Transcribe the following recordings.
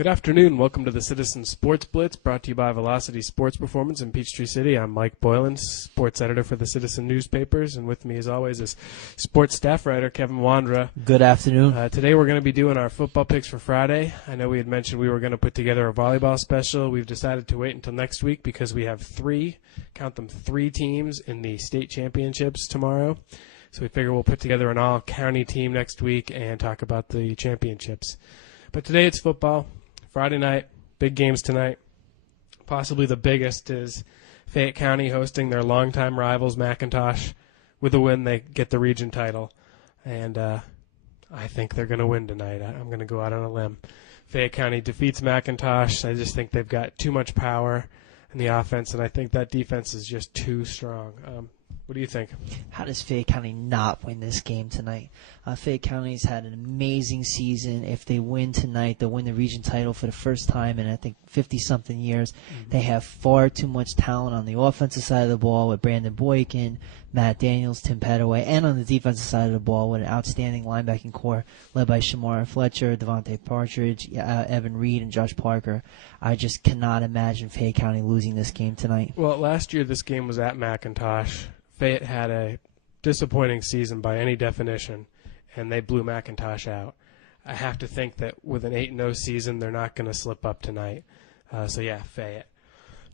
Good afternoon. Welcome to the Citizen Sports Blitz, brought to you by Velocity Sports Performance in Peachtree City. I'm Mike Boylan, sports editor for the Citizen newspapers, and with me, as always, is sports staff writer Kevin Wandra. Good afternoon. Today we're going to be doing our football picks for Friday. I know we had mentioned we were going to put together a volleyball special. We've decided to wait until next week because we have three teams in the state championships tomorrow. So we figure we'll put together an all-county team next week and talk about the championships. But today it's football. Friday night, big games tonight. Possibly the biggest is Fayette County hosting their longtime rivals, McIntosh. With a win, they get the region title. And I think they're going to win tonight. I'm going to go out on a limb. Fayette County defeats McIntosh. I just think they've got too much power in the offense, and I think that defense is just too strong. What do you think? How does Fayette County not win this game tonight? Fayette County's had an amazing season. If they win tonight, they'll win the region title for the first time in, I think, 50-something years. Mm-hmm. They have far too much talent on the offensive side of the ball with Brandon Boykin, Matt Daniels, Tim Petaway, and on the defensive side of the ball with an outstanding linebacking core led by Shamara Fletcher, Devontae Partridge, Evan Reed, and Josh Parker. I just cannot imagine Fayette County losing this game tonight. Well, last year this game was at McIntosh. Fayette had a disappointing season by any definition, and they blew McIntosh out. I have to think that with an 8-0 season, they're not going to slip up tonight. Fayette.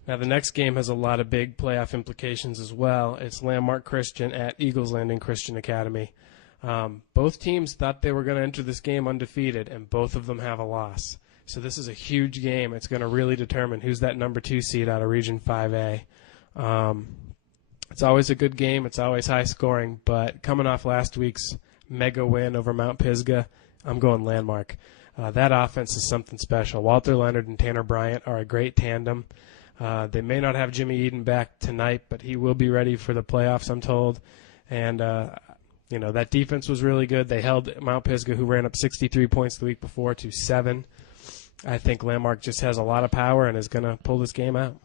Now, the next game has a lot of big playoff implications as well. It's Landmark Christian at Eagles Landing Christian Academy. Both teams thought they were going to enter this game undefeated, and both of them have a loss. So this is a huge game. It's going to really determine who's that number 2 seed out of Region 5A. It's always a good game. It's always high scoring, but coming off last week's mega win over Mount Pisgah, I'm going Landmark. That offense is something special. Walter Leonard and Tanner Bryant are a great tandem. They may not have Jimmy Eden back tonight, but he will be ready for the playoffs, I'm told. And, that defense was really good. They held Mount Pisgah, who ran up 63 points the week before, to 7. I think Landmark just has a lot of power and is going to pull this game out.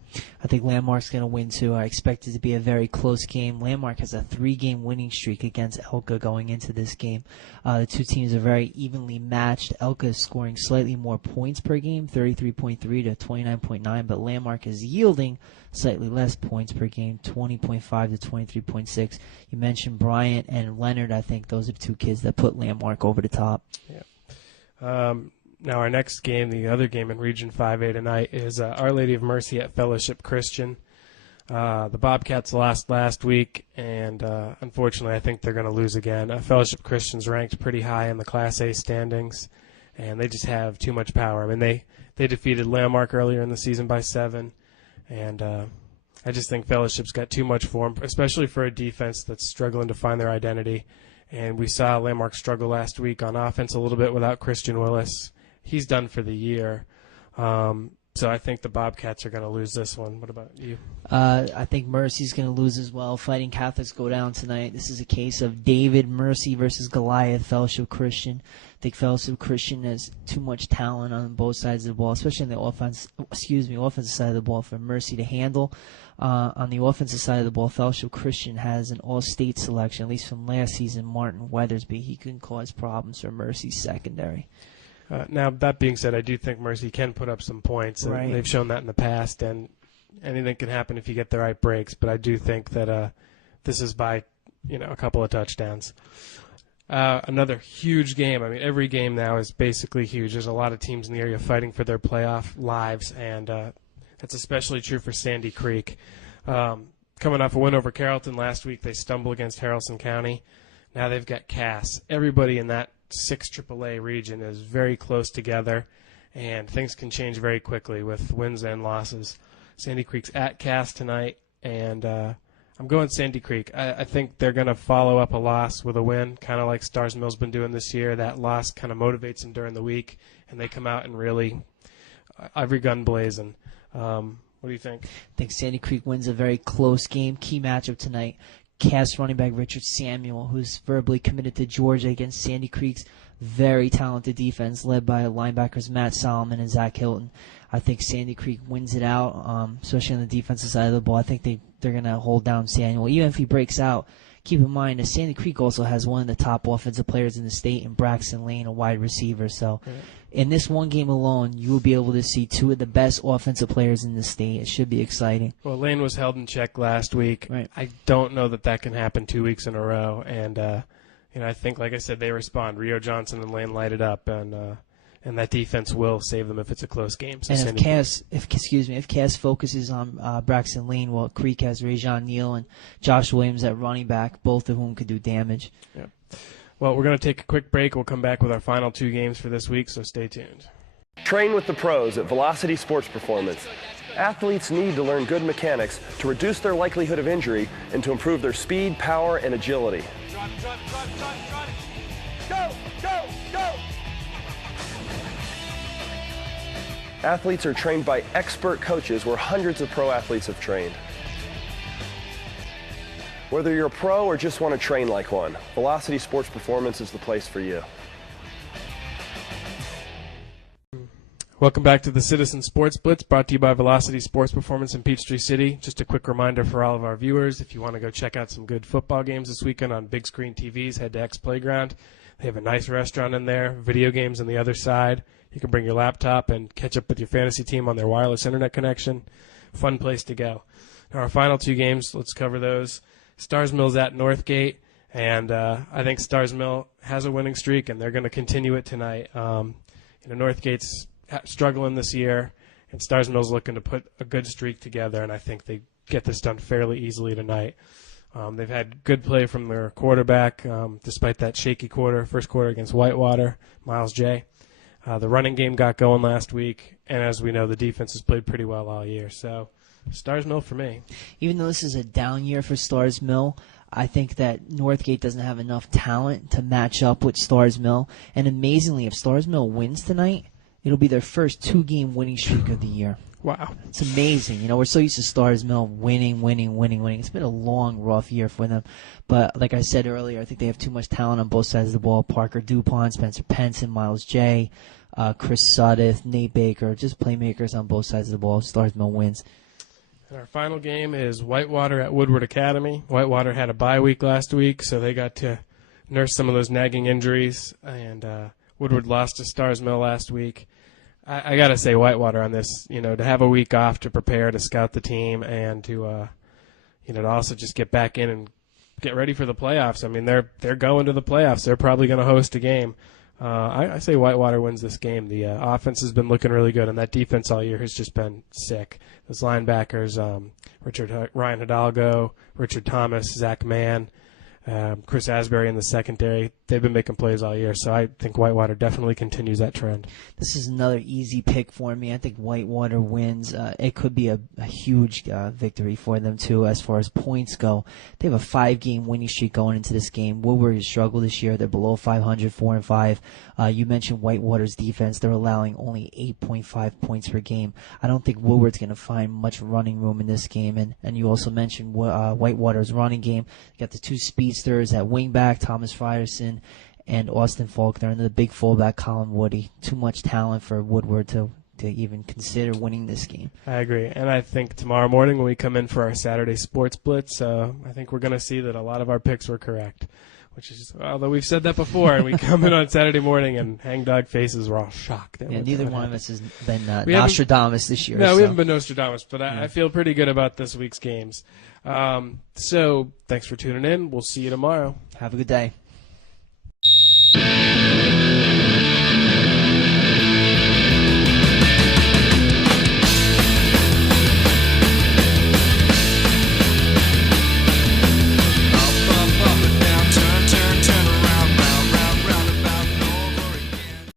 I think Landmark's going to win, too. I expect it to be a very close game. Landmark has a 3-game winning streak against Elka going into this game. The two teams are very evenly matched. Elka is scoring slightly more points per game, 33.3 to 29.9, but Landmark is yielding slightly less points per game, 20.5 to 23.6. You mentioned Bryant and Leonard. I think those are the two kids that put Landmark over the top. Yeah. Now our next game, the other game in Region 5A tonight, is Our Lady of Mercy at Fellowship Christian. The Bobcats lost last week, and unfortunately I think they're going to lose again. Fellowship Christian's ranked pretty high in the Class A standings, and they just have too much power. I mean, they defeated Landmark earlier in the season by 7, and I just think Fellowship's got too much for them, especially for a defense that's struggling to find their identity. And we saw Landmark struggle last week on offense a little bit without Christian Willis. He's done for the year. So I think the Bobcats are going to lose this one. What about you? I think Mercy's going to lose as well. Fighting Catholics go down tonight. This is a case of David Mercy versus Goliath, Fellowship Christian. I think Fellowship Christian has too much talent on both sides of the ball, especially on the offensive side of the ball for Mercy to handle. On the offensive side of the ball, Fellowship Christian has an all-state selection, at least from last season, Martin Weathersby. He can cause problems for Mercy's secondary. Now, that being said, I do think Mercy can put up some points. And right. They've shown that in the past, and anything can happen if you get the right breaks. But I do think that this is by a couple of touchdowns. Another huge game. I mean, every game now is basically huge. There's a lot of teams in the area fighting for their playoff lives, and that's especially true for Sandy Creek. Coming off a win over Carrollton last week, they stumble against Haralson County. Now they've got Cass. Everybody in that 6 AAA region is very close together, and things can change very quickly with wins and losses. Sandy Creek's at Cass tonight, and I'm going Sandy Creek. I think they're going to follow up a loss with a win, kind of like Stars Mill's been doing this year. That loss kind of motivates them during the week, and they come out and really every gun blazing. What do you think? I think Sandy Creek wins a very close game. Key matchup tonight. Cass running back Richard Samuel, who's verbally committed to Georgia, against Sandy Creek's very talented defense led by linebackers Matt Solomon and Zach Hilton. I think Sandy Creek wins it out, especially on the defensive side of the ball. I think they're going to hold down Samuel. Even if he breaks out, keep in mind that Sandy Creek also has one of the top offensive players in the state in Braxton Lane, a wide receiver. So in this one game alone, you will be able to see two of the best offensive players in the state. It should be exciting. Well, Lane was held in check last week. Right. I don't know that can happen 2 weeks in a row. And, I think, like I said, they respond. Rio Johnson and Lane light it up, and that defense will save them if it's a close game. So and if Cass focuses on Braxton Lane, well, Creek has Rajon Neal and Josh Williams at running back, both of whom could do damage. Yeah. Well, we're going to take a quick break. We'll come back with our final 2 games for this week, so stay tuned. Train with the pros at Velocity Sports Performance. Athletes need to learn good mechanics to reduce their likelihood of injury and to improve their speed, power, and agility. Go, go, go! Athletes are trained by expert coaches where hundreds of pro athletes have trained. Whether you're a pro or just want to train like one, Velocity Sports Performance is the place for you. Welcome back to the Citizen Sports Blitz, brought to you by Velocity Sports Performance in Peachtree City. Just a quick reminder for all of our viewers, if you want to go check out some good football games this weekend on big screen TVs, head to X Playground. They have a nice restaurant in there, video games on the other side. You can bring your laptop and catch up with your fantasy team on their wireless internet connection. Fun place to go. Now, our final 2 games, let's cover those. Stars Mill's at Northgate, and I think Stars Mill has a winning streak, and they're going to continue it tonight. Northgate's struggling this year, and Stars Mill's looking to put a good streak together, and I think they get this done fairly easily tonight. They've had good play from their quarterback, despite that shaky first quarter against Whitewater, Miles J. The running game got going last week, and as we know, the defense has played pretty well all year. So, Stars Mill for me. Even though this is a down year for Stars Mill, I think that Northgate doesn't have enough talent to match up with Stars Mill. And amazingly, if Stars Mill wins tonight, it'll be their first 2-game winning streak of the year. Wow. It's amazing. We're so used to Stars Mill winning. It's been a long, rough year for them. But like I said earlier, I think they have too much talent on both sides of the ball. Parker Dupont, Spencer Penson, Miles J., Chris Sudeth, Nate Baker, just playmakers on both sides of the ball. Stars Mill wins. And our final game is Whitewater at Woodward Academy. Whitewater had a bye week last week, so they got to nurse some of those nagging injuries. And Woodward lost to Stars Mill last week. I got to say Whitewater on this, to have a week off to prepare, to scout the team, and to also just get back in and get ready for the playoffs. I mean, they're going to the playoffs. They're probably going to host a game. I say Whitewater wins this game. The offense has been looking really good, and that defense all year has just been sick. Those linebackers, Ryan Hidalgo, Richard Thomas, Zach Mann, Chris Asbury in the secondary, they've been making plays all year, so I think Whitewater definitely continues that trend. This is another easy pick for me. I think Whitewater wins. It could be a huge victory for them, too, as far as points go. They have a 5-game winning streak going into this game. Woodward has struggled this year. They're below 500, 4-5. You mentioned Whitewater's defense. They're allowing only 8.5 points per game. I don't think Woodward's going to find much running room in this game. And you also mentioned Whitewater's running game. You got the 2 speedsters at wingback, Thomas Frierson and Austin Faulkner, and the big fullback, Colin Woody. Too much talent for Woodward to even consider winning this game. I agree. And I think tomorrow morning when we come in for our Saturday Sports Blitz, I think we're going to see that a lot of our picks were correct. Which is, although we've said that before, and we come in on Saturday morning and hangdog faces, we're all shocked. Yeah, neither one of us has been Nostradamus this year. No, we haven't been Nostradamus, but I feel pretty good about this week's games. So thanks for tuning in. We'll see you tomorrow. Have a good day.